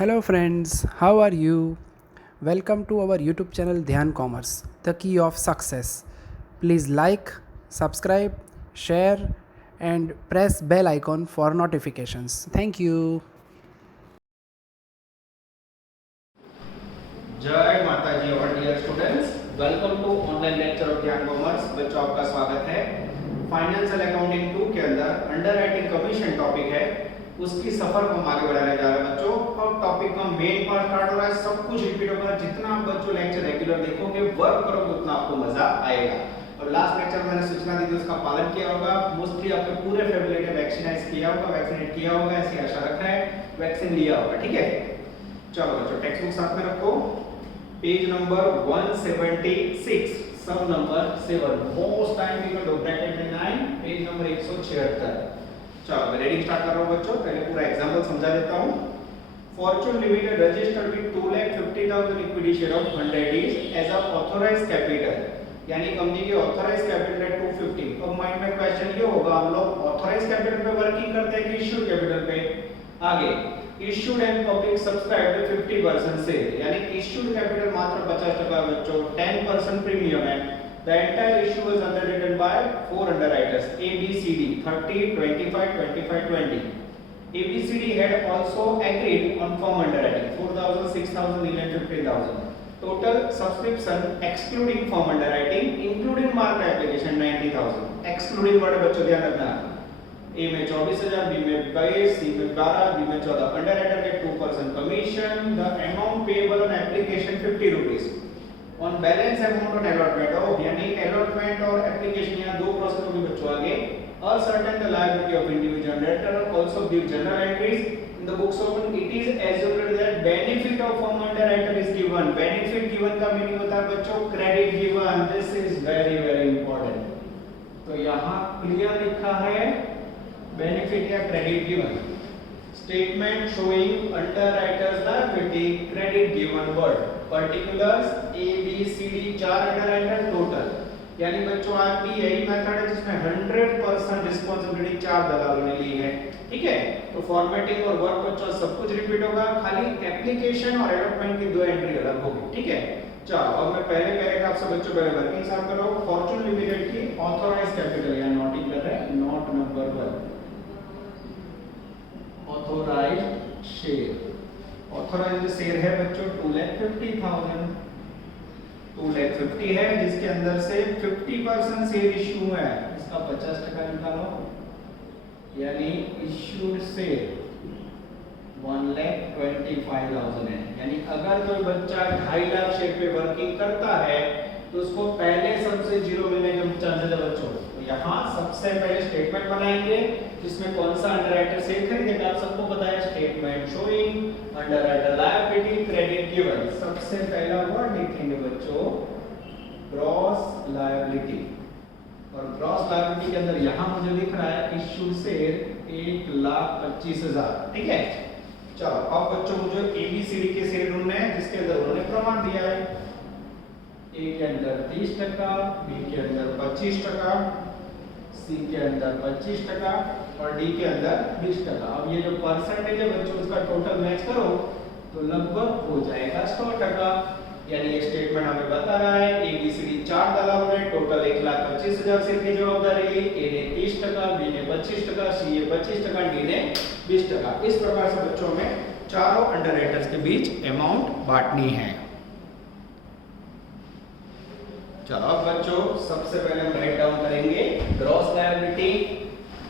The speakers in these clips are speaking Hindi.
Hello friends, how are you? Welcome to our YouTube channel Dhyan Commerce, the key of success. Please like, subscribe, share and press bell icon for notifications. Thank you. जय माता जी और dear students, welcome to online lecture of Dhyan commerce. बच्चों आपका स्वागत है। फाइनेंशियल अकाउंटिंग 2 के अंदर अंडरराइटिंग कमीशन टॉपिक है, उसकी सफर को हम आगे बढ़ाने जा रहे हैं बच्चों। और टॉपिक का मेन पार्ट स्टार्ट हो रहा है, सब कुछ रिपीट होगा। जितना आप बच्चों लेक्चर रेगुलर देखोगे, वर्क करोगे, उतना आपको मजा आएगा। और लास्ट लेक्चर में मैंने सूचना दी थी, उसका पालन किया होगा। मोस्टली आपके पूरे फैमिली ने वैक्सीनाइज किया होगा, वैक्सीनेट किया होगा, ऐसी आशा रख रहे हैं, वैक्सीन लिया होगा। ठीक है, चलो बच्चों टेक्स्ट बुक साथ में रखो। पेज नंबर 176, सब number 7, most time equal to bracket में 9, पेज नंबर 176। चलो मैं रीडिंग स्टार्ट कर रहा हूं बच्चों। पहले पूरा एग्जांपल समझा देता हूं। Fortune limited registered with 2,50,000 equity share of 100 is as a authorised capital, यानी कंपनी की ऑथराइज्ड कैपिटल है 250। अब माइंड में क्वेश्चन ये होगा, हम लोग ऑथराइज्ड कैपिटल पे वर्किंग करते हैं कि इश्यूड कैपिटल पे? आगे issued and public subscribed 50% से, यानी issued capital मात्र 50% बच्चों, 10% प्रीमियम है। The entire issue was underwritten by 4 underwriters A, B, C, D 30, 25, 25, 20. A, B, C, D had also agreed on firm underwriting 4,000, 6,000, 11, 15,000. Total subscription excluding firm underwriting including market application 90,000. Excluding word बच्चों ध्यान रखना। ए में 24,000, बी में 22, सी में 12, डी में 14। अंडरराइटर के 2% commission. The amount payable on application 50 rupees on balance amount on allotment of, यानी अलॉटमेंट और एप्लीकेशन यहां दो प्रोसेस होगी बच्चों आगे। Ascertain the liability of individual underwriter, also give general entries in the books of it is assumed that benefit of firm underwriter is given. Benefit given का मीनिंग होता है बच्चों credit given. This is very very important. तो यहां क्लियर लिखा है बेनिफिट या credit given. Statement showing underwriters liability, credit given word, particulars A B C D 4 underwriter total, यानी बच्चों आज भी यही मेथड है जिसमें 100% रिस्पांसिबिलिटी 4 दलालों ने ली है। ठीक है, तो फॉर्मेटिंग और वर्क बच्चों सब कुछ रिपीट होगा, खाली एप्लीकेशन और अलॉटमेंट की 2 एंट्री अलग होगी। ठीक है, चलो अब मैं पहले पैराग्राफ से बच्चों पहले वर्किंग स्टार्ट कर रहा हूं। फॉर्च्यून लिमिटेड की ऑथराइज्ड कैपिटल, यहां नोटिंग कर रहे हैं, note number 1, authorised share. Authorised share है बच्चों 2,50,000, 2,50,000 है, जिसके अंदर से 50% शेयर इश्यू है, इसका 50% निकालो, यानी इश्यूड शेयर 1,25,000 है। यानी अगर कोई बच्चा 2.5 लाख शेयर पे वर्किंग करता है तो उसको पहले सबसे जीरो मिलने के चांसेस है बच्चों। तो यहाँ सबसे पहले स्टेटमेंट बनाएंगे जिसमें कौन सा अंडरराइटर शेयर खरीदेगा, आप सबको पता है। Statement showing underwriter liability, credit given. सबसे पहला वर्ड लिखेंगे बच्चों ग्रॉस लायबिलिटी, और ग्रॉस लायबिलिटी के अंदर यहाँ मुझे लिख रहा है इश्यूड शेयर 1,25,000। ठीक है, चलो अब बच्चों मुझे एबीसीडी के शेयर ढूंढने हैं जिसके अंदर उन्होंने प्रमाण दिया है। ए के अंदर 30%, बी के अंदर 25%, सी के अंदर 25% और डी के अंदर 20%। अब ये जो परसेंटेज है बच्चों उसका टोटल मैच करो तो लगभग हो जाएगा 100%। यानी ये स्टेटमेंट हमें बता रहा है एबीसीडी 4 दलालों ने टोटल 1,25,000 शेयर की जवाबदारी ली। ए ने 30%, बी ने 25%, सी ने 25%, डी ने 20%। इस प्रकार से बच्चों में चारों अंडरराइटर्स के बीच अमाउंट बांटनी है। चलो अब बच्चों सबसे पहले हम राइट डाउन करेंगे ग्रॉस लायबिलिटी।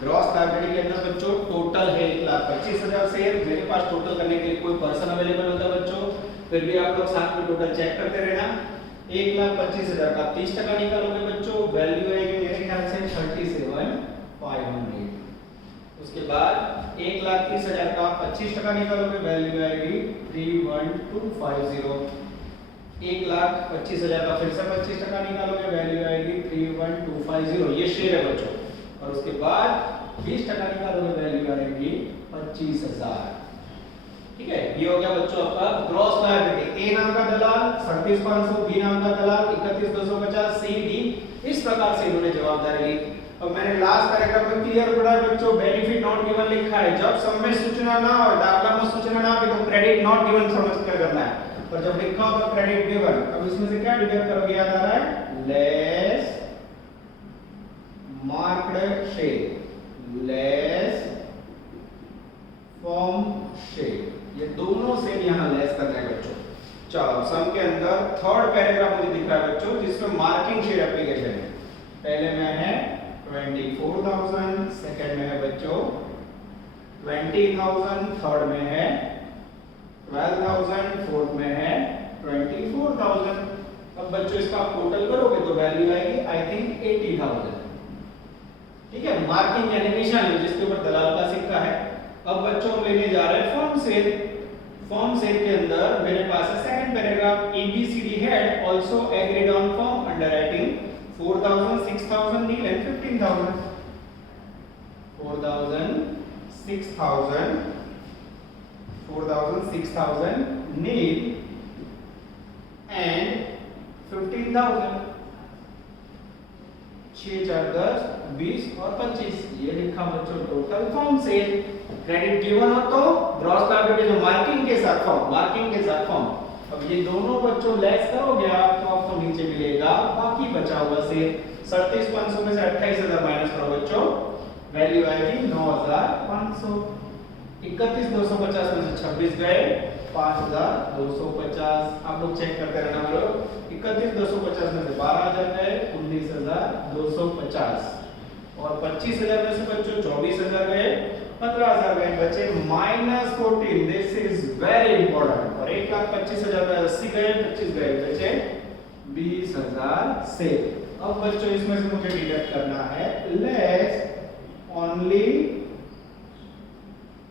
ग्रॉस लायबिलिटी के अंदर बच्चों टोटल है 1,25,000 शेयर। मेरे पास टोटल करने के लिए कोई पर्सन अवेलेबल होता है बच्चों, फिर भी आप लोग साथ में टोटल चेक करते रहना। 1,25,000 का 30% निकालोगे बच्चों, वैल्यू आएगी मेरे ख्याल से 37,500। उसके बाद 1,30,000 का 25% निकालोगे, वैल्यू आएगी 31,250। 1,25,000 का फिर से 25% निकालोगे, वैल्यू आएगी 31,250। ये शेयर है बच्चों। और उसके बाद 20% निकालोगे, वैल्यू आएगी 25,000। ठीक है, ये हो गया बच्चों आपका ग्रॉस लायबिलिटी। ए नाम का दलाल 37,500, बी नाम का दलाल 31,250, सी डी। इस प्रकार से इन्होंने जवाबदारी ली। अब मैंने लास्ट पैराग्राफ में क्लियर पढ़ा है बच्चों, बेनिफिट नॉट गिवन लिखा है। जब सब में सूचना ना हो, दाखला में सूचना ना हो तो क्रेडिट नॉट गिवन समझ कर करना है, और जब लिखा हो तो क्रेडिट गिवन। अब इसमें से क्या डिडक्ट करोगे, याद आ रहा है, less marked share, less form share, ये दोनों से यहां लेस करना है बच्चों। चलो सम के अंदर थर्ड पैराग्राफ मुझे दिख रहा है बच्चों, जिसमें मार्किंग शेयर एप्लीकेशन है। पहले में है 24,000, सेकंड में है बच्चों 20,000, थर्ड में है 12,000, फोर्थ में है 24,000। अब बच्चों इसका टोटल करोगे तो वैल्यू आएगी आई थिंक 80,000। ठीक है, मार्किंग यानी निशानी जिसके ऊपर दलाल का सिक्का है। अब बच्चों हम लेने जा रहे हैं फॉर्म सेल। फॉर्म सेल के अंदर मेरे पास है second paragraph, ABCD head also agreed on form underwriting 4,000, 6,000 nil and 15,000। 4,000, 6,000 nil and 15,000। 6 4 10 20 और 25, ये लिखा बच्चों total form sale. Credit given हो तो ग्रॉस लायबिलिटी जो मार्किंग के साथ फॉर्म, मार्किंग के साथ फॉर्म। अब ये दोनों बच्चों लेस करोगे आप तो आपको नीचे मिलेगा बाकी बचा हुआ सेल। 37,500 में से 28,000 माइनस करो बच्चों, वैल्यू आएगी 9,500। 31,250 में से 26 गए, 5,250। आप लोग चेक करते रहना बोलो। 31,250 में से 12,000 गए, 19,250। और 25,000 में से बच्चों 24,000 गए, 15,000 गए, बचे -14। This is very important. और 1,25,000 में 80 गए, 25 गए, बचे 20,000 से। अब बच्चों इसमें से मुझे डिडक्ट करना है लेस ओनली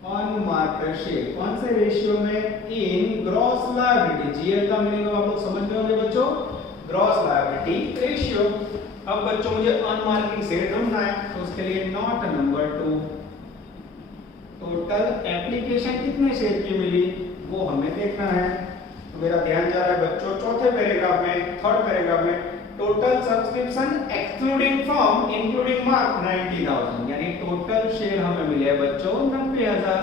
अनमार्क्ड शेयर। कौन से रेशियो में? इन ग्रॉस लायबिलिटी। जीएल का मीनिंग आप लोग समझ गए होंगे बच्चों, ग्रॉस लायबिलिटी रेशियो। अब बच्चों मुझे अनमार्किंग शेयर ढूंढना है, तो उसके लिए नॉट नंबर 2। टोटल एप्लीकेशन कितने शेयर की मिली वो हमें देखना है। तो मेरा ध्यान जा रहा है बच्चों चौथे पैराग्राफ में, थर्ड पैराग्राफ में, total subscription excluding form including mark 90,000, यानी टोटल शेयर हमें मिले बच्चों 90,000।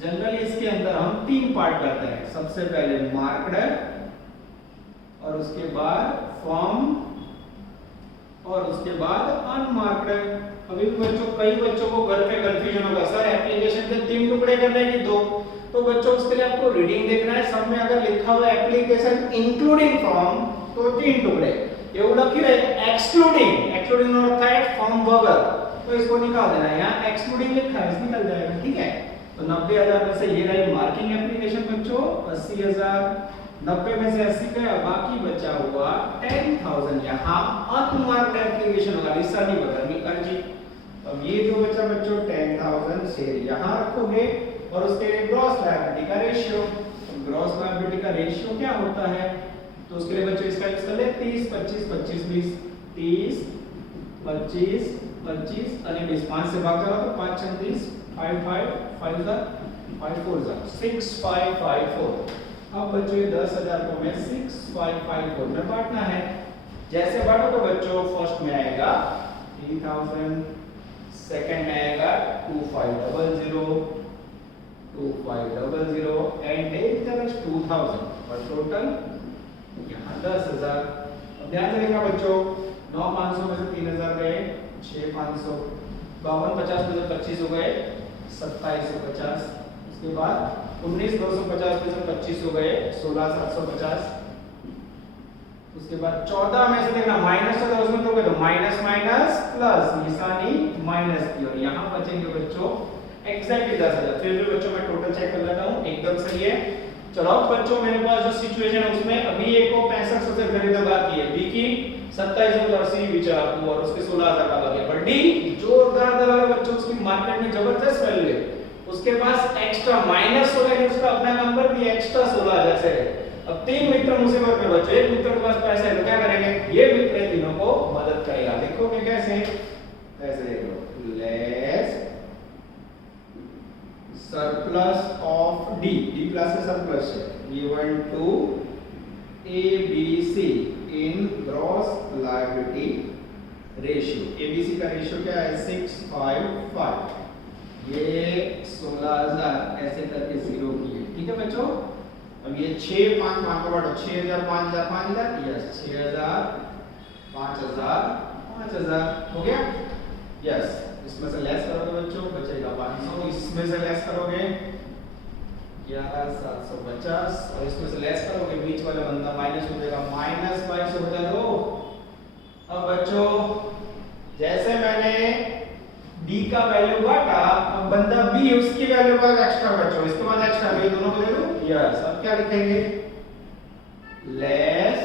जनरली इसके अंदर हम 3 पार्ट करते हैं, सबसे पहले मार्क्ड और उसके बाद फॉर्म और उसके बाद अनमार्क्ड। अभी बच्चों कई बच्चों को घर पे कंफ्यूजन होगा, सर एप्लीकेशन के 3 टुकड़े करने की 2। तो बच्चों उसके लिए आपको रीडिंग देखना है। सब में अगर लिखा हुआ एप्लीकेशन इंक्लूडिंग फॉर्म तो 3 टुकड़े, एवढं क्यों है? एक्सक्लूडिंग, एक्सक्लूडिंग નો अर्थ है फॉर्म वगैरह, तो इसको निकाल देना है। यहाँ एक्सक्लूडिंग लिखा है, निकल जाएगा। ठीक है, तो 90,000 में से ये रही मार्किंग एप्लीकेशन बच्चों 80,000। 90 में से 80 गया, बाकी बचा हुआ 10,000 यहाँ अनमार्क्ड एप्लीकेशन होगा, निशानी बदलनी अर्जी। अब ये जो बचा बच्चों 10,000 शेयर यहाँ रखोगे और उसके लिए ग्रॉस लायबिलिटी का रेशियो। ग्रॉस लायबिलिटी का रेशियो क्या होता है? तो उसके लिए बच्चों इसका यूज कर ले 30 25 25 20। 30 25 25 અને 20 5 से भाग जाओ तो 5 6 30 5 5 5 5 4 6554। अब बच्चों ये 10,000 को मैं 6554 में बांटना है। जैसे बांटो तो बच्चों फर्स्ट में आएगा 3000, सेकंड में आएगा 2500 एंड एक जगह 2000 और टोटल यहाँ 10,000। अब ध्यान से देखना बच्चों 9,500 में से 3,000 गए, 6,500। 5250 में से 25 हो गए, 2750। उसके बाद 19,250 में से 25 हो गए, 16,750। उसके बाद 14 में से देखना माइनस होगा, उसमें तो तो माइनस माइनस प्लस, निशानी माइनस की, और यहाँ बचेंगे बच्चों एग्जैक्टली 10,000। फिर भी बच्चों मैं टोटल चेक कर लेता हूँ, एकदम सही है। चलो बच्चों मेरे पास जो सिचुएशन है उसमें अभी एक को 6500 से खरीदा बाकी है, बी की 2780 विचार को और उसके 16,000 का बाकी है, पर डी जोरदार दलाल है बच्चों, उसकी मार्केट में जबरदस्त वैल्यू है। उसके पास एक्स्ट्रा माइनस हो गया, उसका अपना नंबर भी एक्स्ट्रा 16,000 से है। अब 3 मित्र मुसीबत में बचे, एक मित्र के पास पैसा है तो क्या करेंगे? ये मित्र तीनों को मदद करेगा। देखोगे कैसे? ऐसे देखो, less surplus of D, D plus से surplus है, given to A, B, C in gross liability ratio, ABC का रेशियो क्या है 655, ये 16,000 ऐसे करके 0 किए, ठीक है बच्चों। अब ये 6 5 5 का बांटो, 6,000 5,000 5,000, यस 6,000 5,000 5,000 हो गया, यस। इसमें से लेस करोगे बच्चों बचेगा 500, इसमें से लेस करोगे 11,750, और इसमें से लेस करोगे बीच वाला बंदा माइनस हो जाएगा, माइनस 22 बचा दो। अब बच्चों जैसे मैंने डी का वैल्यू बांटा, अब बंदा बी उसकी वैल्यू का एक्स्ट्रा बच्चों, इसके बाद एक्स्ट्रा ये दोनों को दे दो, यस। अब क्या लिखेंगे, less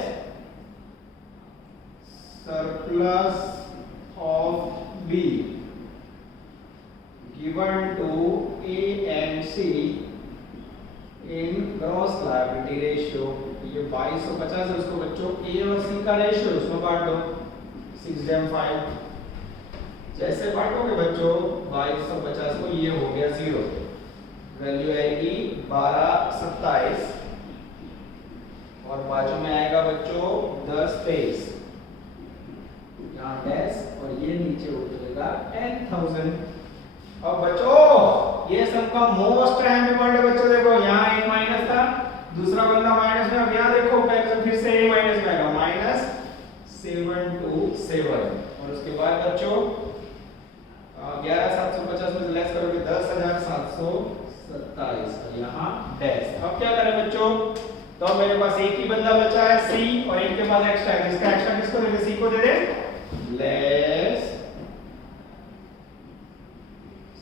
surplus of B given to A and C in gross liability ratio. ये 2250 है, उसको बच्चों ए और सी का रेशियो उसमें बांट दो 6/5। जैसे बांटोगे बच्चों 2250 को, ये हो गया 0, वैल्यू आएगी 1227, और बाजू में आएगा बच्चों 1023, यहाँ डैश, और ये नीचे उतरेगा 10,000। अब बच्चों ये सबका मोस्ट इम्पोर्टेंट है बच्चों, देखो यहाँ एक माइनस था, दूसरा बंदा माइनस में, अब यहाँ देखो पहले फिर से एक माइनस में आएगा, -727, और उसके बाद बच्चों 11,750 में से लेस करोगे 10,727, और यहाँ डैश। अब क्या करें बच्चों, तो मेरे पास एक ही बंदा बचा है सी, और एक के पास एक्स्ट्रा है, इसका एक्स्ट्रा किसको दे दे, सी को दे दे, less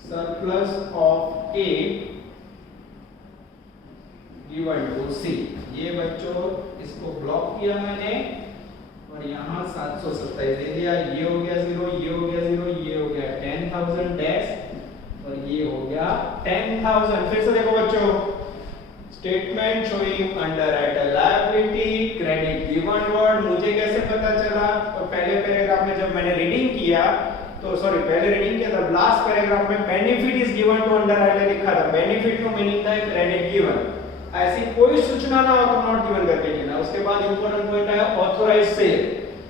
surplus of a given to C. ये बच्चों इसको ब्लॉक किया मैंने, और यहाँ 727 दे दिया, ये हो गया 0, ये हो गया 0, ये हो गया 10,000 डैश, और ये हो गया 10,000। फिर से देखो बच्चों, statement showing under writer liability credit given word, मुझे कैसे पता चला, तो पहले पैराग्राफ में जब मैंने रीडिंग किया, तो सॉरी पहले रीडिंग किया था, लास्ट पैराग्राफ में benefit is given to underwriter लिखा था, बेनिफिट को मीनिंग था क्रेडिट गिवन, ऐसी कोई सूचना ना हो तो नॉट गिवन करके लेना। उसके बाद इंपॉर्टेंट पॉइंट है ऑथराइज्ड सेल,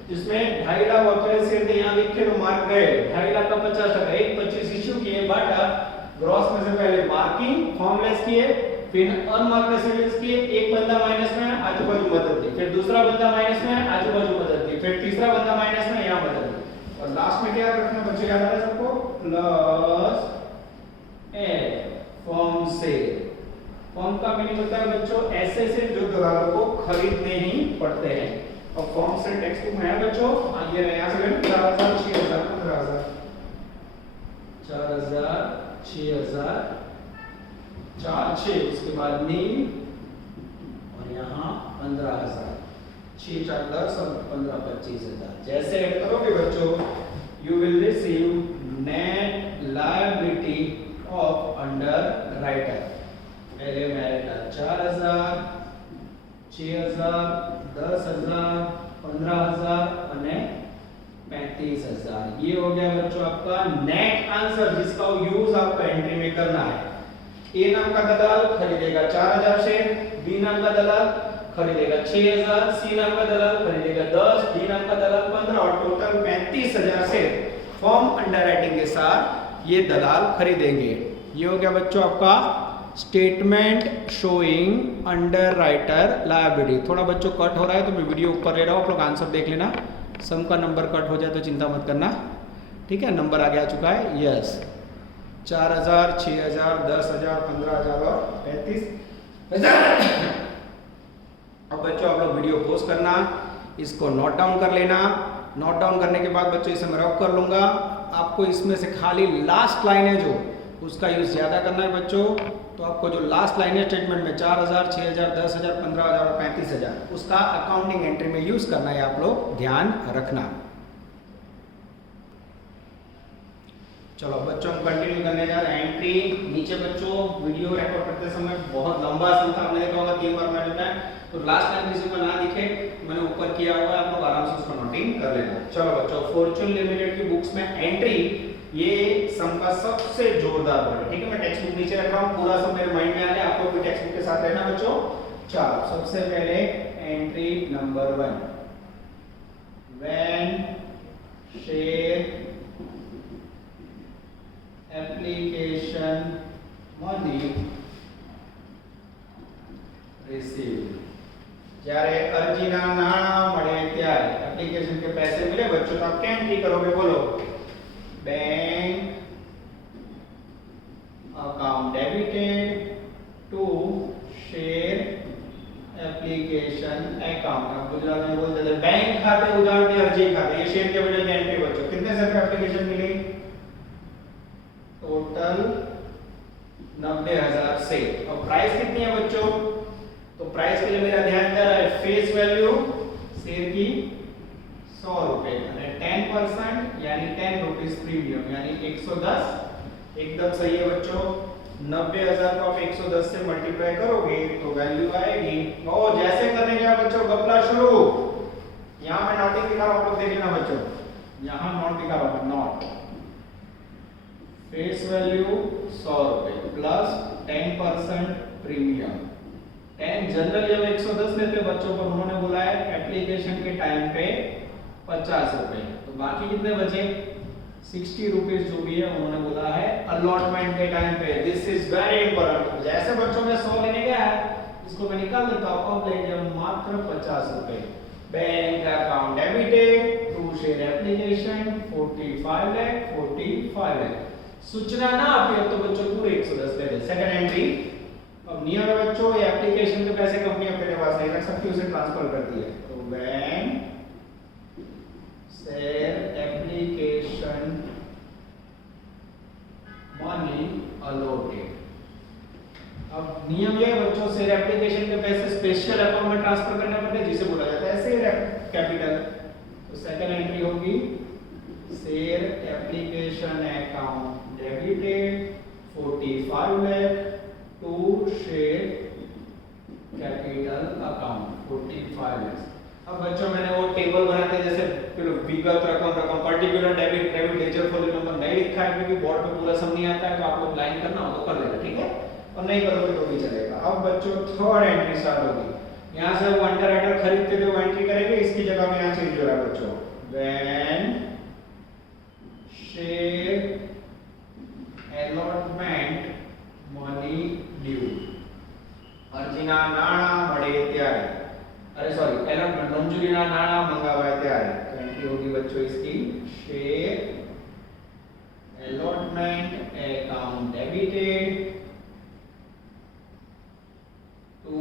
जिसमें 2.5 लाख ऑथराइज्ड सेल थे, यहाँ लिखे तो मार्क गए 2.5 लाख का 50%, एक 25 इश्यू किए, बट ग्रॉस में से पहले मार्किंग फॉर्मलेस किए, फिर अनमार्क्ड सेल्स किए, एक बंदा माइनस में आजू बाजू मदद दी, फिर दूसरा बंदा माइनस में आजू बाजू मदद दी, फिर तीसरा बंदा माइनस में यहाँ मदद दी, और लास्ट में क्या रखना बच्चों, याद आ रहा है सबको, प्लस ए फॉर्म से। फॉर्म का मीनिंग होता है बच्चों ऐसे से जो दलालों को खरीदने ही पड़ते हैं, और फॉर्म से टेक्स्ट बुक में है बच्चों, ये यहाँ से 4,000 6,000 15,000 4,000 6,000 4 6, उसके बाद नील, और यहाँ 15,000, 6 4 10 और 15 25,000। जैसे ऐड करोगे बच्चों, you will receive net liability of under writer. पहले मैंने 4,000 6,000 10,000 15,000 और 35,000। ये हो गया बच्चों आपका नेट आंसर, जिसका यूज आपको एंट्री में करना है। ए नाम का दलाल खरीदेगा 4,000 शेयर, बी नाम का दलाल खरीदेगा 6,000, सी नाम का दलाल खरीदेगा 10, डी नाम का दलाल 15, और टोटल 35,000 शेयर फॉर्म अंडरराइटिंग के साथ ये दलाल खरीदेंगे। ये हो गया बच्चों आपका statement showing under writer liability. थोड़ा बच्चों कट हो रहा है तो मैं वीडियो ऊपर ले रहा हूँ, आप लोग आंसर देख लेना। सम का नंबर कट हो जाए तो चिंता मत करना, ठीक है। नंबर आगे आ चुका है, यस 4,000 6,000 10,000 15,000 और 35,000। अब बच्चों आप लोग वीडियो पॉज करना, इसको नोट डाउन कर लेना। नोट डाउन करने के बाद बच्चों इसे मैं रफ कर लूंगा। आपको इसमें से खाली लास्ट लाइन है जो उसका यूज ज्यादा करना है बच्चों। तो आपको जो लास्ट लाइन है स्टेटमेंट में 4,000 6,000 10,000 15,000 और 35,000 उसका अकाउंटिंग एंट्री में यूज करना है, आप लोग ध्यान रखना। चलो बच्चों हम कंटिन्यू करने जा रहे हैं। एंट्री नीचे बच्चों वीडियो रिकॉर्ड करते समय बहुत लंबा सम था, हमने देखा होगा 3 बार मैंने बताया, तो लास्ट टाइम किसी को ना दिखे मैंने ऊपर किया हुआ है, आप लोग आराम से उसको नोटिंग कर लेना। चलो बच्चों फॉर्च्यून लिमिटेड की बुक्स में एंट्री ये सम का सबसे जोरदार वर्ड है, ठीक है। मैं टेक्स्ट बुक नीचे रख रहा हूँ, पूरा सब मेरे माइंड में आ गया, आप लोग भी टेक्स्ट बुक के साथ रहना बच्चों। चलो सबसे पहले entry number 1, when share application के पैसे मिले बच्चों, तो आप क्या एंट्री करोगे, बोलो। Bank account debited to share application account. अब गुजरात में बोलते थे बैंक खाते उधार दे अर्जी खाते, ये शेयर कैपिटल की एंट्री बच्चों। कितने से एप्लीकेशन मिली, टोटल 90,000 से। और प्राइस कितनी है बच्चों, तो प्राइस के लिए मेरा ध्यान दे रहा है फेस वैल्यू शेयर की 100 रुपए, 10% यानी 10 रुपीज प्रीमियम यानी 110। एकदम सही है बच्चों। 90,000 को आप 110 से मल्टीप्लाई करोगे तो वैल्यू आएगी। और जैसे करने गया बच्चों गपला शुरू, यहाँ मैं नॉट दिखा रहा हूँ, आप लोग देख लेना बच्चों, यहाँ नॉट दिखा रहा हूँ, नॉट फेस वैल्यू 100 रुपए प्लस 10% प्रीमियम। 10 जनरल जब 110 लेते बच्चों पर उन्होंने बोला है एप्लीकेशन के टाइम पे 50 रुपए, तो बाकी कितने बचे 60 रुपीज जो भी है उन्होंने बोला है अलॉटमेंट के टाइम पे। This is very important. जैसे बच्चों में 100 लेने गया है, इसको मैं निकाल देता हूँ, अब लेंगे मात्र 50 रुपए। Bank account debited to share application 45 lakh. सूचना ना आती है तो बच्चों पूरे 110 ले दे। Second entry. अब नियम है बच्चों, ये एप्लीकेशन के पैसे कंपनी अपने पास नहीं रख सकती, उसे ट्रांसफर करती है। तो bank share application money allotted. अब नियम ये है बच्चों, शेयर एप्लीकेशन के पैसे स्पेशल अकाउंट में ट्रांसफर करने पड़ते हैं, जिसे बोला जाता है शेयर कैपिटल। तो सेकंड एंट्री होगी share application account debited 45 lakh to share capital account 45 lakh. अब बच्चों मैंने वो टेबल बनाते जैसे विगत रकम particular debit credit ledger folio number नहीं लिखा है क्योंकि बोर्ड पे पूरा सब नहीं आता है, तो आप लोग लाइन करना हो तो कर लेना, ठीक है, और नहीं करोगे तो भी चलेगा। अब बच्चों थर्ड एंट्री स्टार्ट होगी। यहाँ से वो अंडर राइटर खरीदते थे वो एंट्री करेंगे, इसकी जगह में यहाँ चेंज हो रहा है बच्चों, when share allotment money due. અરજીના નાણાં મળે ત્યારે, अरे सॉरी एलॉटमेंट मंजूरीना नाणा मंगावा ત્યારે, तो एंट्री होगी बच्चों इसकी share allotment account debited to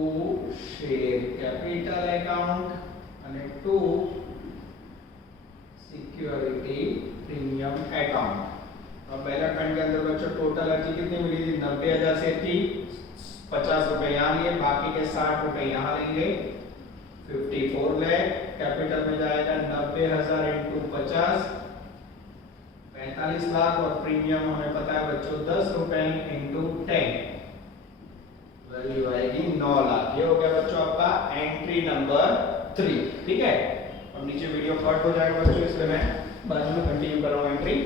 share capital account અને टू सिक्योरिटी प्रीमियम अकाउंट। अब एलॉटमेंट के अंदर बच्चों टोटल अर्जी कितनी मिली थी, 90,000 से थी, 50 रुपए यहाँ लिए, बाकी के 60 रुपए यहाँ लेंगे, 54 लाख। कैपिटल में जाएगा 90,000 इंटू 50 45 लाख, और प्रीमियम हमें पता है बच्चों 10 रुपए इंटू 10 वैल्यू आएगी 9 लाख। ये हो गया बच्चों आपका एंट्री नंबर 3, ठीक है। अब नीचे वीडियो कट हो जाएगा बच्चों, इसलिए मैं बाद में कंटिन्यू कर रहा हूँ एंट्री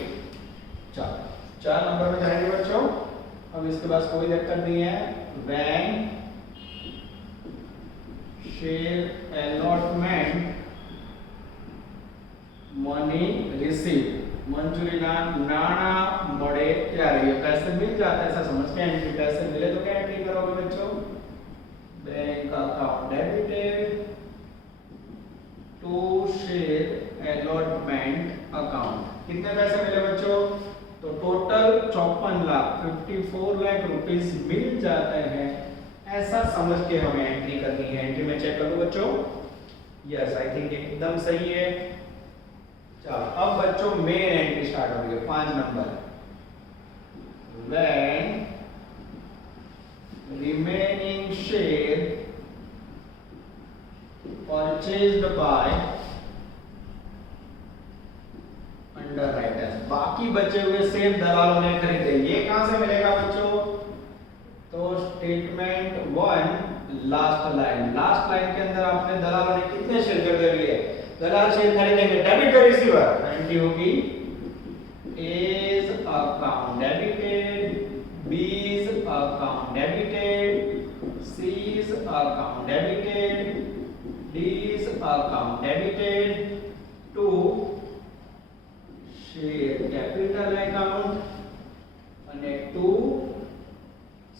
4 नंबर में जाएंगे बच्चों। अब इसके पास कोई दिक्कत नहीं है, when share allotment money receive, मंजूरीना नाणा મળે ત્યારે, ये पैसे मिल जाते हैं ऐसा समझ के एंट्री, पैसे मिले तो क्या एंट्री करोगे बच्चों, bank account debited to share allotment account. कितने पैसे मिले बच्चों, तो टोटल 54 लाख 54 लाख रुपीस मिल जाते हैं, ऐसा समझ के हमें एंट्री करनी है। एंट्री में चेक करो बच्चों, यस आई थिंक एकदम सही है। चलो अब बच्चों मेन एंट्री स्टार्ट हो गई, 5 number, when remaining share purchased by under writers, बाकी बचे हुए शेयर दलालों ने खरीदे। ये कहां से मिलेगा बच्चों, तो स्टेटमेंट 1 लास्ट लाइन के अंदर आपने दलालों ने कितने शेयर खरीदे लिए, दलाल शेयर खरीदेंगे, डेबिट टू रिसीवर, एंट्री होगी A's account debited, B's account debited, C's account debited, D's account debited to share capital account અને टू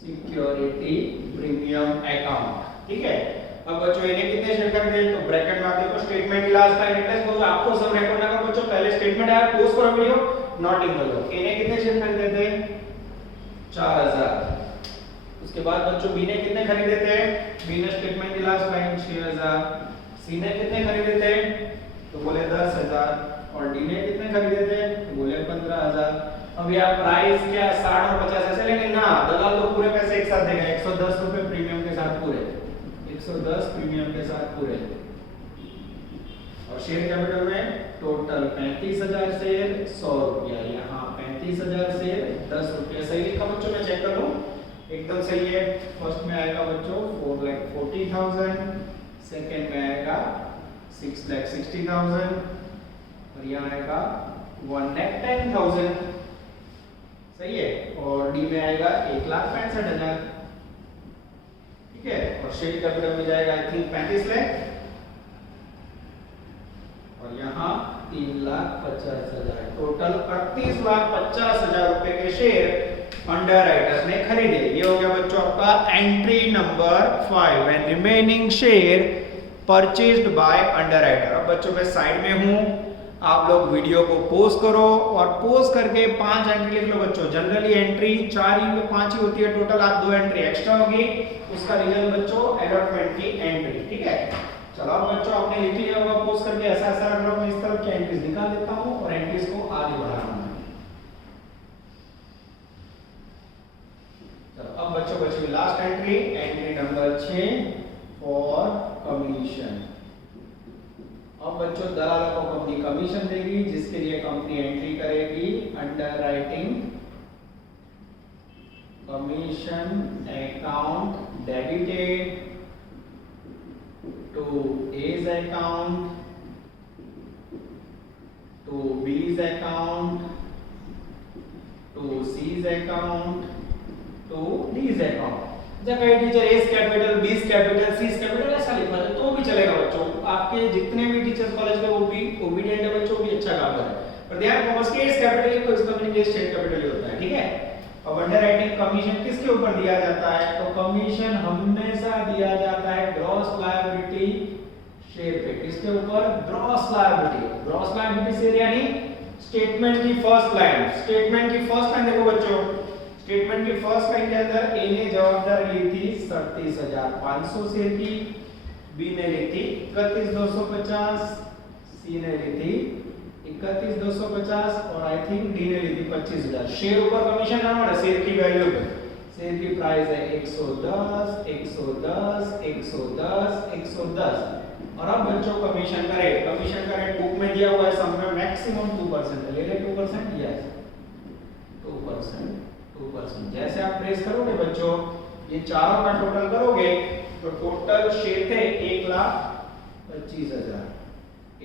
सिक्योरिटी प्रीमियम अकाउंट, ठीक है। अब बच्चों इन्हें कितने शेयर खरीदे, तो ब्रैकेट में आप देखो स्टेटमेंट ની લાસ્ટ લાઈન એટલે જ કહું આખો સમ રેકોર્ડ ના કરો બચ્ચો पहले स्टेटमेंट आया पोस्ट करो वीडियो नोटिंग कर लो ए ने कितने शेयर खरीदे थे 4000 उसके बाद बच्चों बी ने कितने खरीदे थे बी ने स्टेटमेंट की लास्ट लाइन 6000 सी ने कितने खरीदे थे तो बोले 10000 और डी ने कितने खरीदे थे तो बोले 15000 अब यार प्राइस क्या 60 और 50 ऐसे लेंगे ना दलाल तो पूरे पैसे एक साथ देगा 110 रुपए प्रीमियम के साथ पूरे 110 प्रीमियम के साथ पूरे और शेयर कैपिटल में टोटल 35000 शेयर 100 रुपया यहाँ 35000 शेयर 10 रुपया सही लिखा बच्चों मैं चेक कर लूं एकदम सही है फर्स्ट में आएगा बच्चों 4,40,000 सेकंड में आएगा 6,60,000 और यहाँ आएगा 1,10,000 सही है और डी में आएगा 1,65,000 ठीक है और शेयर कैपिटल में जाएगा आई थिंक 35 लाख और यहाँ 3,50,000 टोटल 38,50,000 रुपए के शेयर अंडर राइटर्स ने खरीदे। ये हो गया बच्चों आपका entry number 5 and remaining share purchased by under writer. अब बच्चों मैं साइड में हूँ आप लोग वीडियो को पॉज करो और पॉज करके 5 एंट्री लिख लो बच्चों। जनरली एंट्री 4 ही 5 ही होती है टोटल आप 2 एंट्री एक्स्ट्रा होगी उसका रीजन बच्चों अलॉटमेंट की एंट्री ठीक है। चलो अब बच्चों आपने लिख लिया होगा पॉज करके ऐसा ऐसा रख लो मैं इस तरफ की एंट्रीज निकाल देता हूं और एंट्रीज को आगे बढ़ाना है। चलो अब बच्चों बची last entry entry number 6 for commission. अब बच्चों दलालों को कंपनी कमीशन देगी जिसके लिए कंपनी एंट्री करेगी under writing commission account debited to A's account, to B's account, to C's account, to D's account। जब कई teacher A's capital, B's capital, C's capital ऐसा लिखा है तो भी चलेगा बच्चों। आपके जितने भी टीचर्स कॉलेज के वो भी ओबीडिएंट है बच्चों भी अच्छा काम कर रहे हैं। पर ध्यान कॉमर्स के A's कैपिटल है तो इसका मीनिंग स्टेट कैपिटल ही होता है ठीक है। अब अंडर राइटिंग कमीशन किसके ऊपर दिया जाता है तो कमीशन हमेशा दिया जाता है ग्रॉस लायबिलिटी शेयर पे। किसके ऊपर ग्रॉस लायबिलिटी शेयर यानी स्टेटमेंट की फर्स्ट लाइन। स्टेटमेंट की फर्स्ट लाइन देखो बच्चों स्टेटमेंट की फर्स्ट लाइन के अंदर ए ने जवाबदारी ली थी 37,500 शेयर की, बी ने ली थी 31,250, सी ने ली थी 31,250 और आई थिंक डी ने ली थी 25,000। शेयर ऊपर कमीशन ना है शेयर की वैल्यू पे। शेयर की प्राइस है 110 110 110 110 और अब बच्चों कमीशन करे बुक में दिया हुआ है सम में मैक्सिमम 2% ले ले 2% यस 2%। जैसे आप प्रेस करोगे बच्चों ये चारों का टोटल करोगे तो टोटल शेयर थे 1,25,000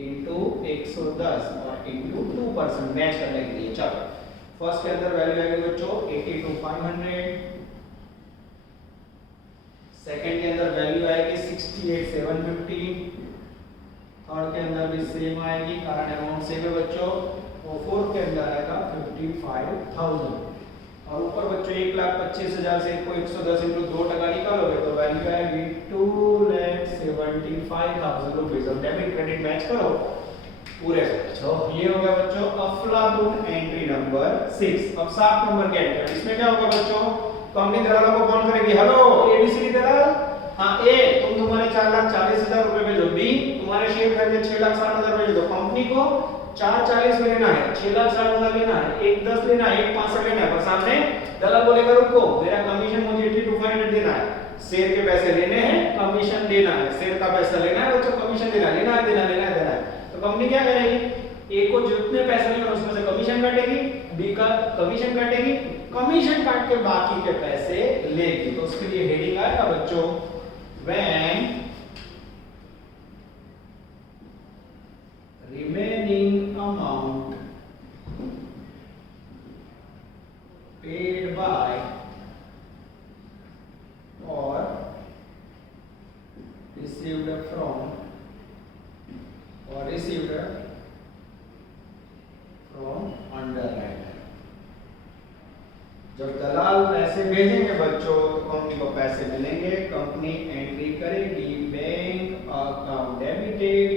इंटू 110 और इंटू 2% मैच करने के लिए। चलो फर्स्ट के अंदर वैल्यू आएगी बच्चों 82,500, सेकंड के अंदर वैल्यू आएगी 68,750, थर्ड के अंदर भी सेम आएगी कारण अमाउंट सेम है बच्चों और फोर्थ के अंदर आएगा 55,000 और ऊपर बच्चों 1,25,000 से को 110 इंटू 2% निकालोगे तो वैल्यू आएगी 2,75,000 रुपीस। अब डेबिट क्रेडिट मैच करो पूरे से। तो ये हो गया बच्चों अफलातून एंट्री नंबर 6। अब 7 नंबर के एंट्री इसमें क्या होगा बच्चों कंपनी दलालों को कौन करेगी हेलो एबीसी दलाल हां ए तुम तुम्हारे 4,40,000 रुपए भेजो, बी तुम्हारे शेयर खरीदे 6,60,000 भेज दो। कंपनी को 4,40 में लेना है 6,60,000 लेना है 1,10 लेना है 1,65 लेना है पर सामने दलाल बोलेगा रुको मेरा कमीशन मुझे 82,500 देना है। शेयर के पैसे लेने हैं कमीशन देना है, शेयर का पैसा लेना है बच्चों कमीशन देना है देना है। तो कंपनी क्या करेगी ए को जितने पैसे लेंगे उसमें से कमीशन काटेगी, बी का कमीशन काटेगी, कमीशन काट के बाकी के पैसे लेगी। तो उसके लिए हेडिंग आएगा बच्चों when remaining amount paid by or received from underwriter। जब दलाल पैसे भेजेंगे बच्चों तो कंपनी को पैसे मिलेंगे, कंपनी एंट्री करेगी बैंक अकाउंट डेबिटेड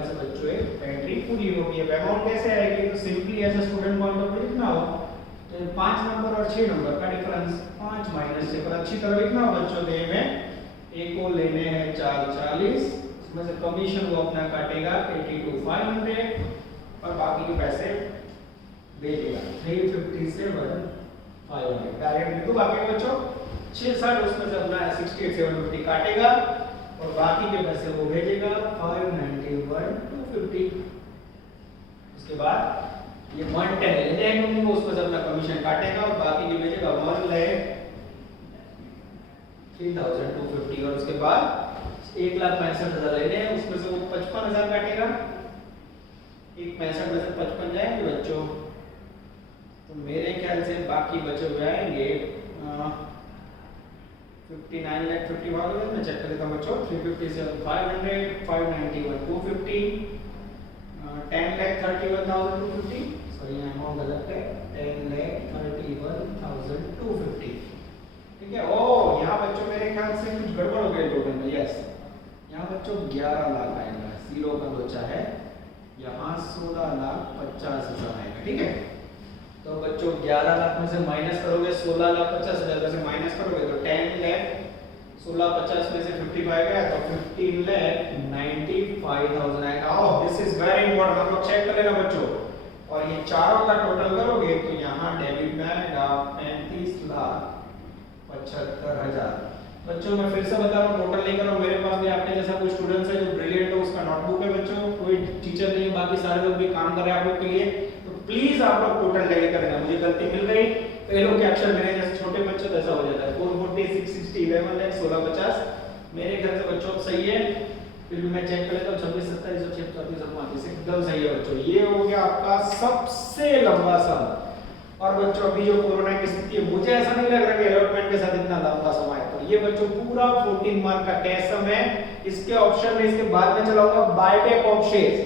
में से बच्चों एक एंट्री पूरी हो गई है। अमाउंट कैसे आएगी, तो simply as a student point of view लिखना हो तो 5 नंबर और 6 नंबर का डिफरेंस 5 माइनस 6 पर अच्छी तरह लिखना हो बच्चों। तो में एक को लेने हैं 440, इसमें से कमीशन वो अपना काटेगा 82,500 और बाकी के पैसे भेजेगा 357,500 डायरेक्ट लिखो बाकी बच्चों 660, उसमें से अपना 68,750 काटेगा और बाकी के पैसे वो भेजेगा 591,250। उसके बाद ये 110 लेने हैं कंपनी को, उसमें से अपना कमीशन काटेगा और बाकी के भेजेगा 1,03,250 और उसके बाद 1,65,000 लेने हैं, उसमें से वो 55,000 काटेगा। 1,65 में से 55 जाएंगे बच्चों, तो मेरे ख्याल से बाकी बचे हुए आएंगे 59,50,000 में चेक कर लेता हूं बच्चों। 357,500, 591,250, 10,31,250, सॉरी यहाँ अमाउंट गलत है, 10,31,250। ठीक है। ओ यहाँ बच्चों मेरे ख्याल से कुछ गड़बड़ हो गई टोटल में। यस, यहाँ बच्चों 11 लाख आएगा, जीरो का लोचा है, यहाँ 16,50,000 आएगा। ठीक है, तो बच्चों 11 लाख में से माइनस करोगे, 16,50,000 में से माइनस करोगे तो 10 लाख, 16,50 में से 55 गया तो 15,95,000 आएगा। Oh this is very important, हम लोग चेक कर लेना बच्चों। और ये चारों का टोटल करोगे तो यहाँ डेबिट में आएगा 35,75,000। बच्चों मैं फिर से बता रहा हूँ, टोटल नहीं कर रहा हूँ, मेरे पास भी आपके जैसा कोई स्टूडेंट्स है जो ब्रिलियंट है, उसका नोटबुक है बच्चों, कोई टीचर नहीं है, बाकी सारे लोग भी काम कर रहे हैं आप लोग के लिए, तो प्लीज आप लोग टोटल लेके करना। मुझे गलती मिल गई, पहले के अक्षर मेरे जैसे छोटे बच्चे तो ऐसा हो जाता है 440, 660, 11 लाख, 1650 मेरे घर से बच्चों सही है। फिर भी मैं चेक कर लेता हूँ 26, 27, 34, 35 एकदम सही है बच्चों। ये हो गया आपका सबसे लंबा सम। और बच्चों अभी जो कोरोना की स्थिति है, मुझे ऐसा नहीं लग रहा कि अलॉटमेंट के साथ इतना लंबा समय है, तो ये बच्चों पूरा 14 मार्क का टेस्ट सम है। इसके ऑप्शन में इसके बाद में चलाऊंगा बायबैक ऑफ शेयर्स,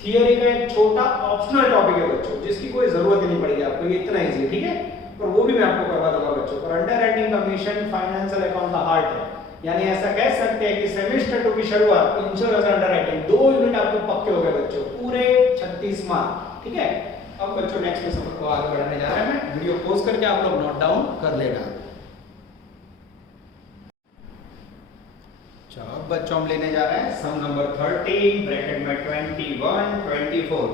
थियरी का एक छोटा ऑप्शनल टॉपिक है बच्चों, जिसकी कोई जरूरत ही नहीं पड़ेगी आपको, ये इतना इजी है। ठीक है, और वो भी मैं आपको करवा दूंगा बच्चों। और अंडरराइटिंग कमीशन फाइनेंशियल अकाउंट का हार्ट है, यानी ऐसा कह सकते हैं कि सेमेस्टर 2 की शुरुआत इंश्योरेंस अंडरराइटिंग 2 यूनिट आपके पक्के हो गए बच्चों, पूरे 36 मार्क। ठीक है, अब बच्चों नेक्स्ट में सफर को आगे बढ़ाने जा रहे हैं, मैं वीडियो पॉज करके आप लोग नोट डाउन कर लेना। चलो बच्चों हम लेने जा रहे हैं सम नंबर 13 ब्रैकेट में 21, 24।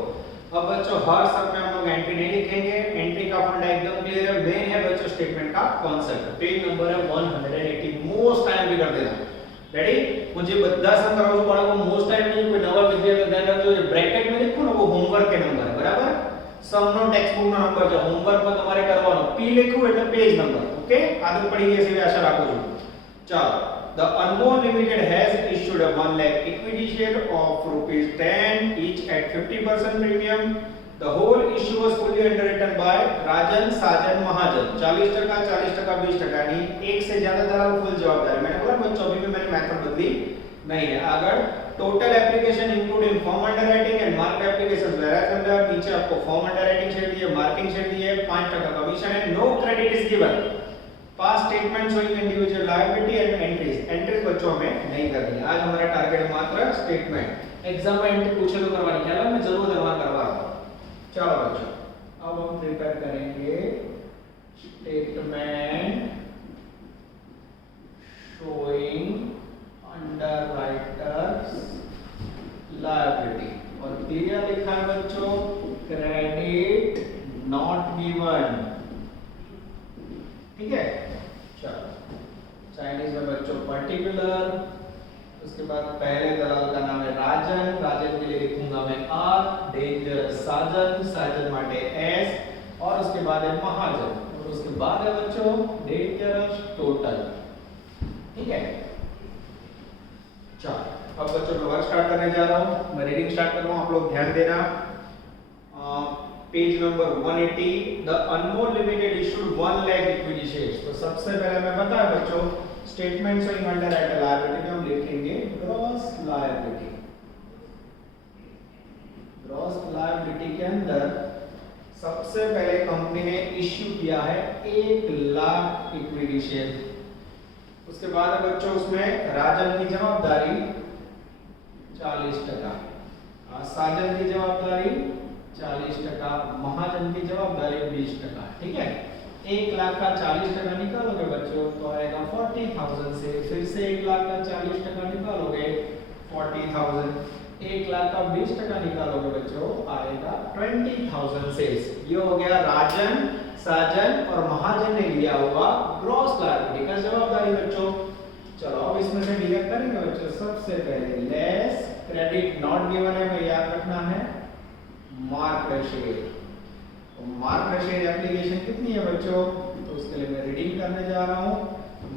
अब बच्चों हर सम में हम लोग एंट्री नहीं लिखेंगे, एंट्री का फंडा एकदम क्लियर है, मेन है बच्चों स्टेटमेंट का कॉन्सेप्ट। पेज नंबर है 180, मोस्ट टाइम भी कर देना। रेडी, मुझे બધા સમ કરવાનો પડે, મોસ્ટ ટાઈમ नहीं, कोई नवा विद्यार्थी ध्यान रखજો, जो ब्रैकेट में लिखो ना वो होमवर्क के नंबर है, बराबर। सम નો ટેક્સ્ટ બુક નો નંબર છે, હોમવર્ક માં તમારે કરવાનો પી લખ્યું એટલે પેજ નંબર। ઓકે, આદત પડી ગઈ છે, આશા રાખું છું। ચાલો, the Anmol Limited has issued a 1 lakh equity share of ₹10 each at 50% premium. The whole issue was fully underwritten by Rajan Sajan Mahajan। 40%, 40%, 20%, यानी एक से ज्यादा दलाल फुल जवाबदारी। मैंने बोला बच्चों अभी भी मैंने मेथड बदली नहीं है। अगर total application including form underwriting and mark application varies under, नीचे आपको फॉर्म अंडरराइटिंग शेयर दी है, मार्किंग शेयर दी है, 5% कमीशन है, no credit is given. Past statement showing individual liability and entries, entries बच्चों हमें नहीं करनी है। आज हमारा टारगेट है मात्र स्टेटमेंट। एग्जाम में एंट्री पूछे तो करवानी, क्या मैं जरूर करवा रहा हूं। चलो बच्चों अब हम प्रिपेयर करेंगे स्टेटमेंट शोइंग अंडरराइटर्स लायबिलिटी, और क्लियर लिखा है बच्चों क्रेडिट नॉट गिवन। ठीक है, चलो चाइनीज में बच्चों पर्टिकुलर, उसके बाद पहले दलाल का नाम है राजन, राजन के लिए लिखूंगा मैं आर, डेंजरस साजन, साजन माटे एस, और उसके बाद है महाजन, और उसके बाद है बच्चों डेंजरस टोटल। ठीक है, चलो अब बच्चों मैं वर्क स्टार्ट करने जा रहा हूं, मैं रीडिंग स्टार्ट कर रहा हूं, आप लोग ध्यान देना। Page number 180, the Anmol limited issued 1 lakh equity shares. तो सबसे पहले मैं बताया बच्चों स्टेटमेंट शोइंग अंडरराइटर लायबिलिटी में हम लिखेंगे ग्रॉस लायबिलिटी। ग्रॉस लायबिलिटी के अंदर सबसे पहले कंपनी ने इश्यू किया है 1 लाख इक्विटी शेयर। उसके बाद है बच्चों उसमें राजन की जवाबदारी 40%। साजन की जवाबदारी 40%, महाजन की जवाबदारी 20%। ठीक है, 1 लाख का 40% निकालोगे बच्चों तो आएगा 40,000 से, फिर से 1 लाख का 40% निकालोगे 40,000, 1 लाख का 20% निकालोगे बच्चों आएगा 20,000 से। ये हो गया राजन, साजन और महाजन ने लिया हुआ ग्रॉस लायबिलिटी का जवाबदारी बच्चों। चलो अब इसमें से डिडक्ट करेंगे बच्चों। सबसे पहले लेस क्रेडिट नॉट गिवन है, हमें याद रखना है marked share. Marked share application कितनी है बच्चों, तो उसके लिए मैं रीडिंग करने जा रहा हूं।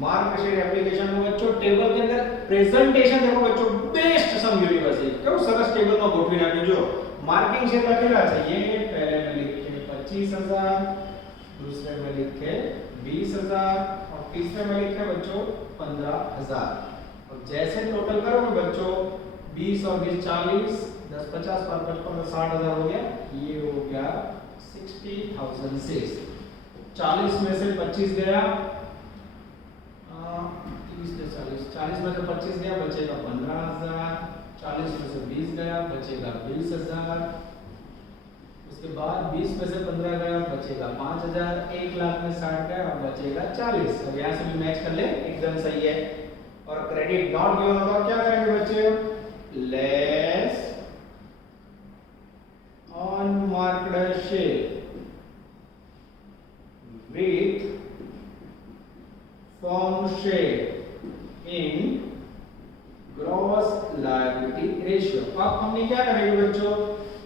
मार्क्ड शेयर एप्लीकेशन में बच्चों टेबल के अंदर प्रेजेंटेशन देखो बच्चों, बेस्ट सम यूनिवर्सिटी क्यों सरस टेबल में गोठवी नाखी जो मार्किंग शेयर रखेला चाहिए। पहले में लिखे 25,000, दूसरे में लिखे 20,000 और तीसरे में लिखे बच्चों 15,000। और जैसे टोटल करोगे बच्चों 20 और 20 40, 10 50 5 55 60,000 हो गया। ये हो गया 60,000 से। 40 में से 25 गया, 30 से 40 में से 25 गया बचेगा 15,000, 40 में से 20 गया बचेगा 20,000, उसके बाद 20 में से 15 गया बचेगा 5,000, 1 लाख में 60 गया और बचेगा 40। अब यहाँ से भी मैच कर ले, एकदम सही है। और क्रेडिट नॉट गिवन होगा क्या करेंगे बच्चे, less unmarked share with firm share in gross liability ratio। अब हमने क्या करेंगे बच्चों,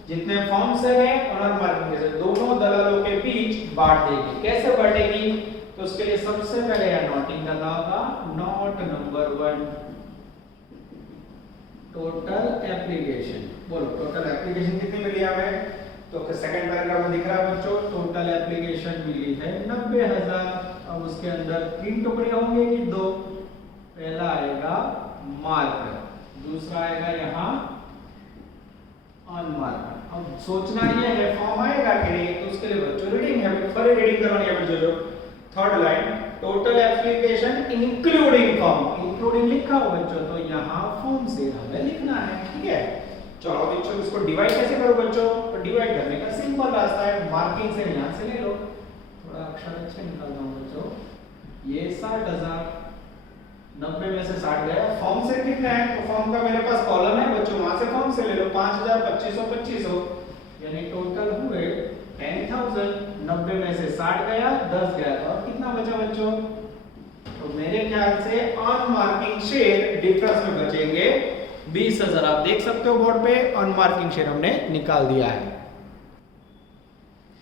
जितने फर्म से है और अनमार्किंग से दोनों दलालों के बीच बांट देगी। कैसे बांटेगी, तो उसके लिए सबसे पहले यह नोटिंग करना होगा। Note number 1 total application. बोलो टोटल एप्लीकेशन कितनी मिली हमें, तो सेकंड पैराग्राफ में दिख रहा है बच्चों टोटल एप्लीकेशन मिली है 90,000। अब उसके अंदर 3 टुकड़े होंगे कि 2, पहला आएगा मार्क, दूसरा आएगा यहाँ अनमार्क। अब सोचना ये है फॉर्म आएगा कि नहीं, तो उसके लिए बच्चों रीडिंग है, पर रीडिंग करवानी है बच्चों। Third line total application including form, including लिखा हो बच्चों तो यहाँ फॉर्म से हमें लिखना है। ठीक है, चलो बच्चों इसको डिवाइड कैसे करो बच्चों, तो डिवाइड करने का सिंपल रास्ता है, मार्किंग से यहां से ले लो, थोड़ा अक्षर अच्छे निकालता हूं बच्चों। ये 60,000, 90 में से 60 गया, फॉर्म से कितना है, तो फॉर्म का मेरे पास कॉलम है बच्चों, वहां से फॉर्म से ले लो 5,000 2500 2500, यानी टोटल हुए 10,000। 90 में से 60 गया, 10 गया, तो अब कितना बचा बच्चों, तो मेरे ख्याल से अनमार्किंग शेयर डिफरेंस में बचेंगे 20,000। आप देख सकते हो बोर्ड पे अनमार्किंग शेयर हमने निकाल दिया है।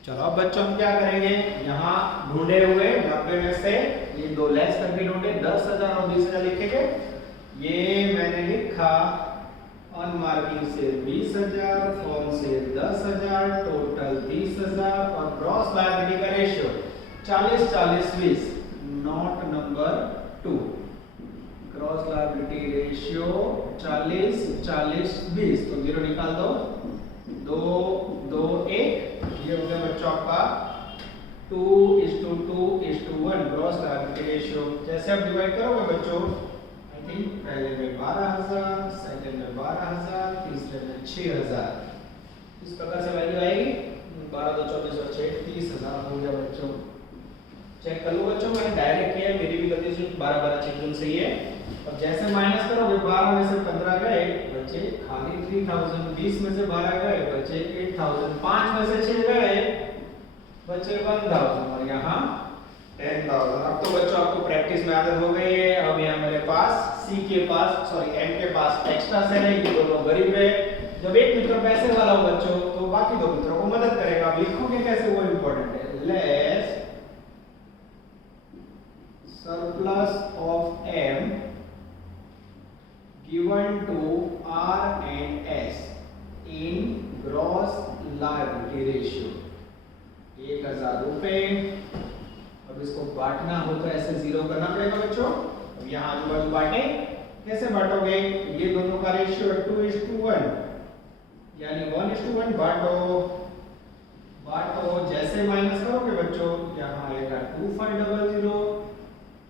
चलो अब बच्चों हम क्या करेंगे, यहाँ ढूंढे हुए 90 में से ये 2 लेस करके ढूंढे, 10,000 और 20,000 लिखेंगे। ये मैंने लिखा अनमार्किंग से 20,000, फॉर्म से 10,000, टोटल 30,000 और ग्रॉस लायबिलिटी का ratio 40 40 20। Note number 2 gross liability ratio 40 40 20, तो 0 निकाल दो, 2 2 1। ये हो गया बच्चों आपका 2:2:1 ग्रॉस लायबिलिटी रेशियो। जैसे आप डिवाइड करोगे बच्चों, आई थिंक पहले में 12,000, सेकंड में 12,000, तीसरे में 6,000, इस प्रकार से वैल्यू आएगी। 12 2 24 और 6 30,000 हो गया बच्चों। चेक कर लो बच्चों, मैंने डायरेक्ट किया, मेरी भी गलती से 12 12 चेक जोन सही है। अब जैसे माइनस करोगे 12 में से 15 गए बचे खाली 3000, 20 में से 12 गए बचे 8000, 5 में से 6 गए बचे 1000 और यहाँ 10,000। अब तो बच्चों आपको प्रैक्टिस में आदत हो गई है। अब यहाँ मेरे पास सी के पास सॉरी एम के पास एक्स्ट्रा से है, ये दोनों गरीब है। जब एक मित्र पैसे वाला हो बच्चों तो बाकी दो मित्रों को मदद करेगा। अब लिखोगे कैसे वो इंपॉर्टेंट है। Less surplus of M given to R and S in gross liability ratio 1,000 रुपए। अब इसको बांटना हो तो ऐसे 0 करना पड़ेगा बच्चों। अब यहाँ आजू बाजू बांटे, कैसे बांटोगे, ये दोनों का रेशियो 2:1 यानी 1:1 बांटो। जैसे माइनस करोगे बच्चों, यहाँ आएगा 2500,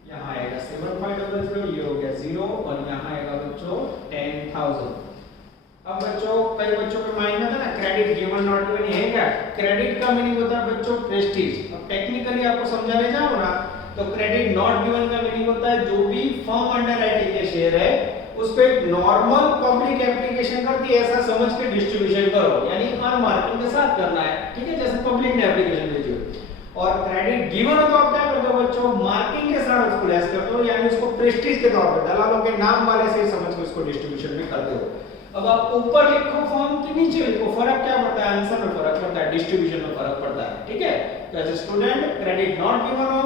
यहाँ आएगा 7500, ये हो गया 0 और यहाँ आएगा बच्चों 10,000। अब बच्चों कई बच्चों के माइनस गिवन नॉट गिवन ये है क्या? क्रेडिट का मीनिंग होता है बच्चों प्रेस्टीज। अब टेक्निकली आपको समझाने जाओ ना तो क्रेडिट नॉट गिवन का मीनिंग होता है जो भी फर्म अंडर राइटिंग के शेयर है उस पे नॉर्मल पब्लिक एप्लीकेशन करती है ऐसा समझ के डिस्ट्रीब्यूशन करो, यानी अनमार्किंग के साथ करना है, ठीक है, जैसे पब्लिक ने एप्लीकेशन भेजी हो। और क्रेडिट गिवन हो तो आप क्या करते हो बच्चों? मार्किंग के साथ उसको लेस करते हो, यानी उसको प्रेस्टीज के तौर पे दलालों के नाम वाले से समझ के उसको डिस्ट्रीब्यूशन में करते हो। अब आप ऊपर लिखो फॉर्म के नीचे लिखो, फर्क क्या पड़ता है? आंसर में फर्क पड़ता है, डिस्ट्रीब्यूशन में फर्क पड़ता है, ठीक है। तो as a student credit not given हो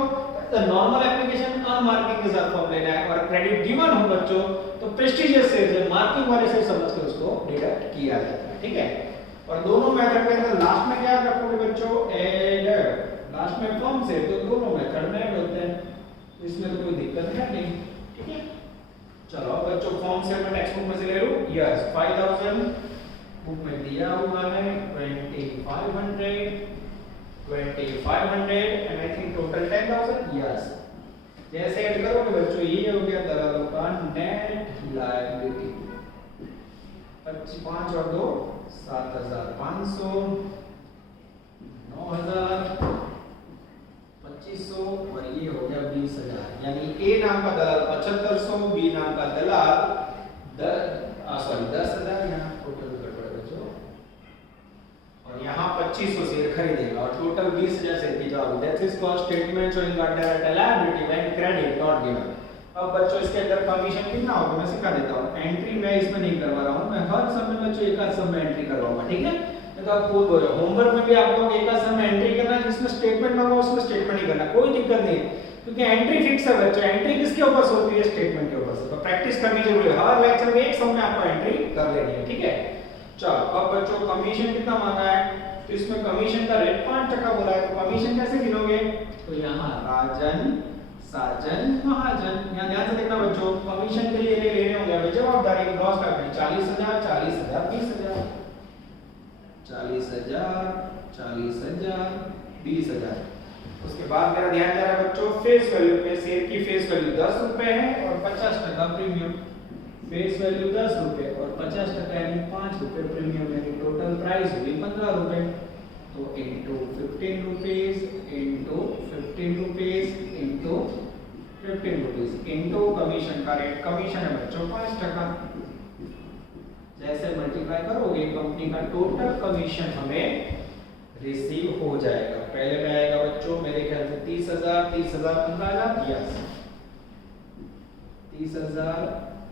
तो नॉर्मल एप्लीकेशन अनमार्किंग के साथ फॉर्म लेना है, और क्रेडिट गिवन हो बच्चों तो प्रेस्टीजियस से मार्किंग वाले से समझ के उसको डिडक्ट किया जाता है, ठीक है। और दोनों मेथड के अंदर लास्ट में क्या रखोगे बच्चों? एड। लास्ट में फॉर्म से तो दोनों मेथड में ऐड होते हैं, इसमें तो कोई दिक्कत है नहीं, ठीक है। चलो बच्चों फॉर्म से मैं टेक्स्ट बुक में से ले लूं। यस 5000 बुक में दिया हुआ है, 2500 and I think total 10000। Yes जैसे ऐड करोगे बच्चों ये हो गया दलालों का नेट लायबिलिटी। 5 और 2 7500, 9000, 2500 और ये हो गया 20000, यानी ए नाम का दलाल 7500, बी नाम का दलाल 10000 यहाँ टोटल गड़बड़ बच्चों, और यहाँ 2500 शेयर खरीदेगा और टोटल 20000 शेयर की जाओगे। That is called statement showing under liability when credit not given. अब बच्चों इसके अंदर कमीशन कितना होगा मैं सिखा देता हूँ। एंट्री मैं इसमें नहीं करवा रहा हूँ, मैं हर समय बच्चों एक आध सम में एंट्री करवाऊंगा, ठीक है। तो आप खुद बोलो होमवर्क में भी आप लोग एक आध सम में एंट्री करना है, जिसमें स्टेटमेंट मांगा उसमें स्टेटमेंट ही करना, कोई दिक्कत नहीं है, क्योंकि एंट्री फिक्स है बच्चों। एंट्री किसके ऊपर से होती है? स्टेटमेंट के ऊपर से। तो प्रैक्टिस करनी जरूरी है, हर लेक्चर में एक सम में आपको एंट्री कर लेनी है, ठीक है। चलो अब बच्चों कमीशन कितना मांगा है, तो इसमें कमीशन का रेट 5% बोला है, तो कमीशन कैसे गिनोगे? तो यहाँ राजन, साजन, महाजन, यहाँ ध्यान से देखना बच्चों, कमीशन के लिए लेने होंगे जवाबदारी ग्रॉस का 40000, 40000, 20000, 40000, 40000, 20000। उसके बाद मेरा ध्यान जा रहा है बच्चों फेस वैल्यू पे। शेयर की फेस वैल्यू 10 रुपए है और 50% प्रीमियम। फेस वैल्यू 10 रुपए और 50% यानी 5 रुपए प्रीमियम, यानी टोटल प्राइस हुई 15 रुपए। तो into 15 rupees into 15 rupees into 15 rupees into commission का रेट, कमीशन है बच्चों 5%। जैसे मल्टीप्लाई करोगे कंपनी का टोटल कमीशन हमें रिसीव हो जाएगा। पहले में आएगा बच्चों मेरे ख्याल से 30000, 30000, 15000, यस 30000,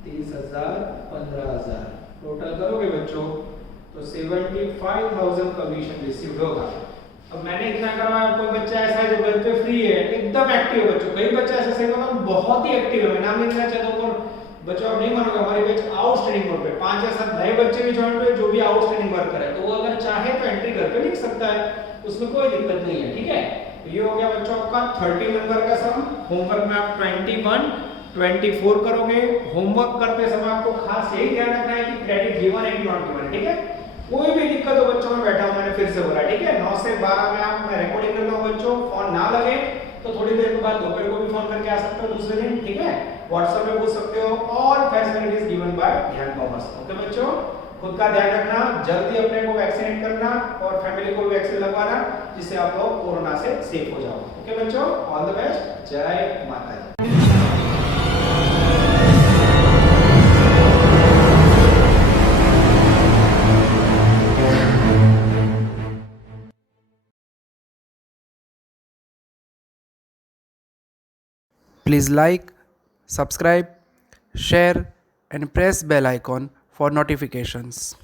30000, 15000 टोटल करोगे बच्चों तो 75000 कमीशन रिसीव होगा। अब मैंने इतना करवाया, कोई बच्चा ऐसा है जो घर पे फ्री है, एकदम एक्टिव है बच्चों, कई बच्चे ऐसे हैं जो बहुत ही एक्टिव है, मैं नाम नहीं लेना चाहता हूं, बच्चों आप नहीं मानोगे हमारे बैच आउटस्टैंडिंग वर्क पे 5 या 7 नए बच्चे भी ज्वाइन हुए जो भी आउटस्टैंडिंग वर्क करे, तो वो अगर चाहे तो एंट्री घर पे लिख सकता है, उसमें कोई दिक्कत नहीं है, ठीक है। तो ये हो गया बच्चों आपका 30 नंबर का सम। होमवर्क में आप 21, 24 करोगे। होमवर्क करते समय आपको खास यही ध्यान रखना है कि क्रेडिट गिवन है कि नॉट गिवन, ठीक है। कोई भी दिक्कत हो बच्चों में बैठा हूं, मैंने फिर से बोला, ठीक है। 9 से 12 में आप मैं रिकॉर्डिंग करता हूं बच्चों, फोन ना लगे तो थोड़ी देर के बाद दोपहर को भी फोन करके आ सकते हो दूसरे दिन, ठीक है। व्हाट्सएप पे पूछ सकते हो, ऑल फैसिलिटीज गिवन बाय ध्यान कॉमर्स। ओके बच्चों, खुद का ध्यान रखना, जल्दी अपने को वैक्सीनेट करना और फैमिली को भी वैक्सीन लगवाना, जिससे आप लोग कोरोना से सेफ हो जाओ। ओके बच्चों, ऑल द बेस्ट, जय माता दी। Please like, subscribe, share and press bell icon for notifications.